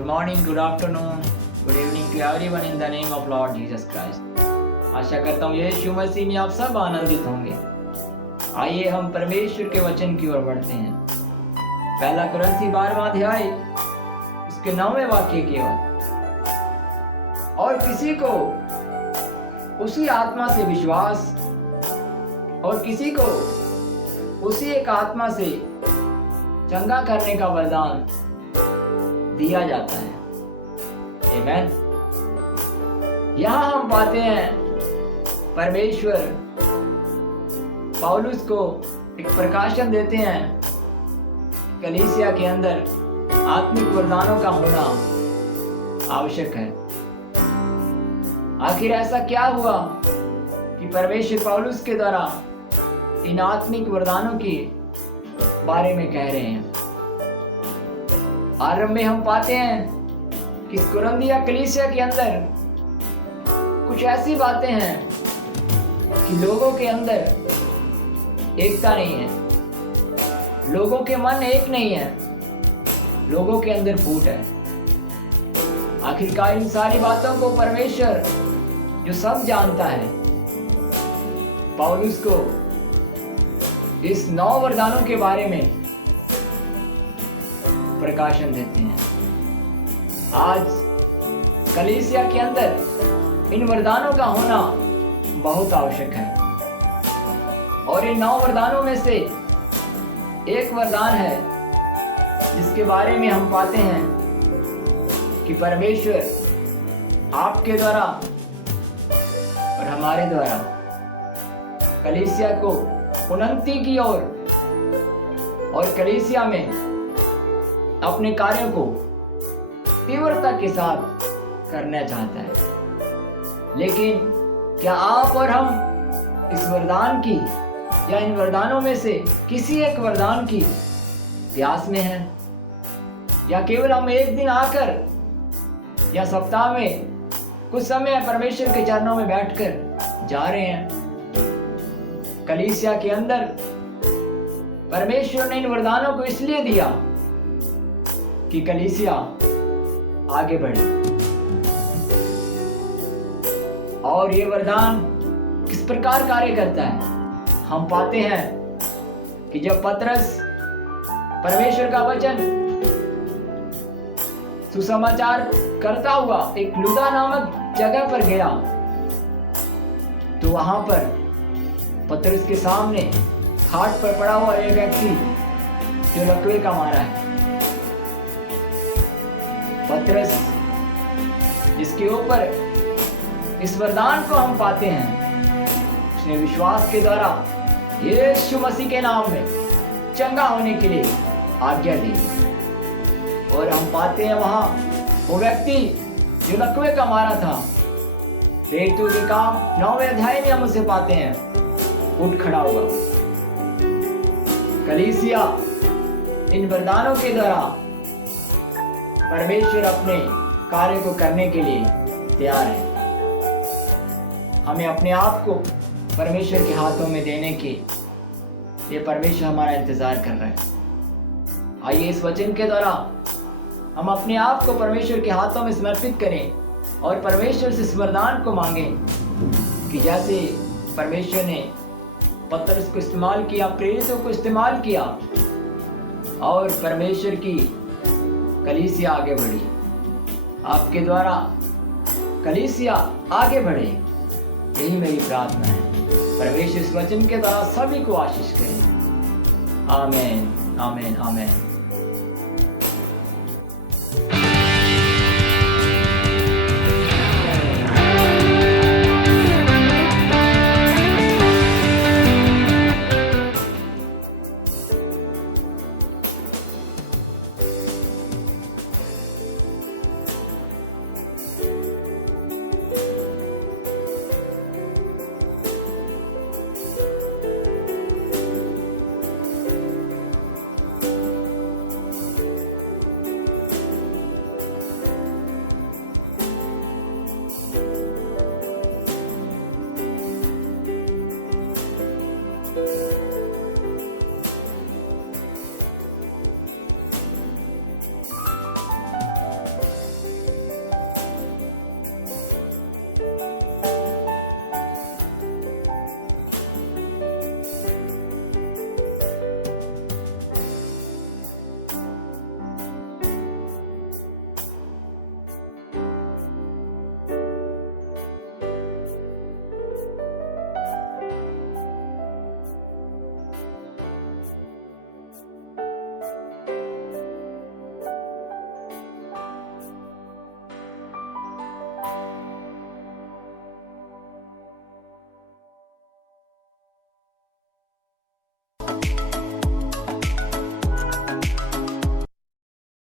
Good morning, good afternoon, good evening to everyone in the name of Lord Jesus Christ. आशा करता हूँ यीशु मसीह में आप सब आनंदित होंगे। आइए हम परमेश्वर के वचन की ओर बढ़ते हैं। पहला कुरिन्थी 12वां अध्याय उसके 9वें वाक्य की ओर। और किसी को उसी आत्मा से विश्वास और किसी को उसी एक आत्मा से चंगा करने का वरदान दिया जाता है। आमीन। यहाँ हम पाते हैं परमेश्वर पौलुस को एक प्रकाशन देते हैं। कलीसिया के अंदर आत्मिक वरदानों का होना आवश्यक है। आखिर ऐसा क्या हुआ कि परमेश्वर पौलुस के द्वारा इन आत्मिक वरदानों के बारे में कह रहे हैं। आरंभ में हम पाते हैं कि कुरिन्थिया कलीसिया के अंदर कुछ ऐसी बातें हैं कि लोगों के अंदर एकता नहीं है, लोगों के मन एक नहीं है, लोगों के अंदर फूट है। आखिरकार इन सारी बातों को परमेश्वर जो सब जानता है, पौलुस को इस 9 वरदानों के बारे में प्रकाशन देते हैं। आज कलीसिया के अंदर इन वरदानों का होना बहुत आवश्यक है। और इन 9 वरदानों में से एक वरदान है जिसके बारे में हम पाते हैं कि परमेश्वर आपके द्वारा और हमारे द्वारा कलीसिया को उन्नति की ओर और कलीसिया में अपने कार्यों को तीव्रता के साथ करना चाहता है। लेकिन क्या आप और हम इस वरदान की या इन वरदानों में से किसी एक वरदान की प्यास में हैं, या केवल हम एक दिन आकर या सप्ताह में कुछ समय परमेश्वर के चरणों में बैठकर जा रहे हैं? कलीसिया के अंदर परमेश्वर ने इन वरदानों को इसलिए दिया कि कलीसिया आगे बढ़े। और ये वरदान किस प्रकार कार्य करता है? हम पाते हैं कि जब पतरस परमेश्वर का वचन सुसमाचार करता हुआ एक लुदा नामक जगह पर गया, तो वहां पर पतरस के सामने खाट पर पड़ा हुआ एक व्यक्ति जो लकवे का मारा है। पतरस जिसके ऊपर इस वरदान को हम पाते हैं, उसने विश्वास के द्वारा यीशु मसीह के नाम में चंगा होने के लिए आज्ञा दी। और हम पाते हैं वहां वो व्यक्ति जो लकवे का मारा था, प्रेरितों के काम 9वें अध्याय में हम उसे पाते हैं, उठ खड़ा हुआ। कलीसिया इन वरदानों के द्वारा परमेश्वर अपने कार्य को करने के लिए तैयार है। हमें अपने आप को परमेश्वर के हाथों में देने के लिए परमेश्वर हमारा इंतजार कर रहा है। आइए इस वचन के द्वारा हम अपने आप को परमेश्वर के हाथों में समर्पित करें और परमेश्वर से इस वरदान को मांगें कि जैसे परमेश्वर ने पतरस को इस्तेमाल किया, प्रेरितों को इस्तेमाल किया और परमेश्वर की कलीसिया आगे बढ़ी, आपके द्वारा कलीसिया आगे बढ़े। यही मेरी प्रार्थना है। परमेश्वर इस वचन के द्वारा सभी को आशीष करें। आमीन, आमीन, आमीन।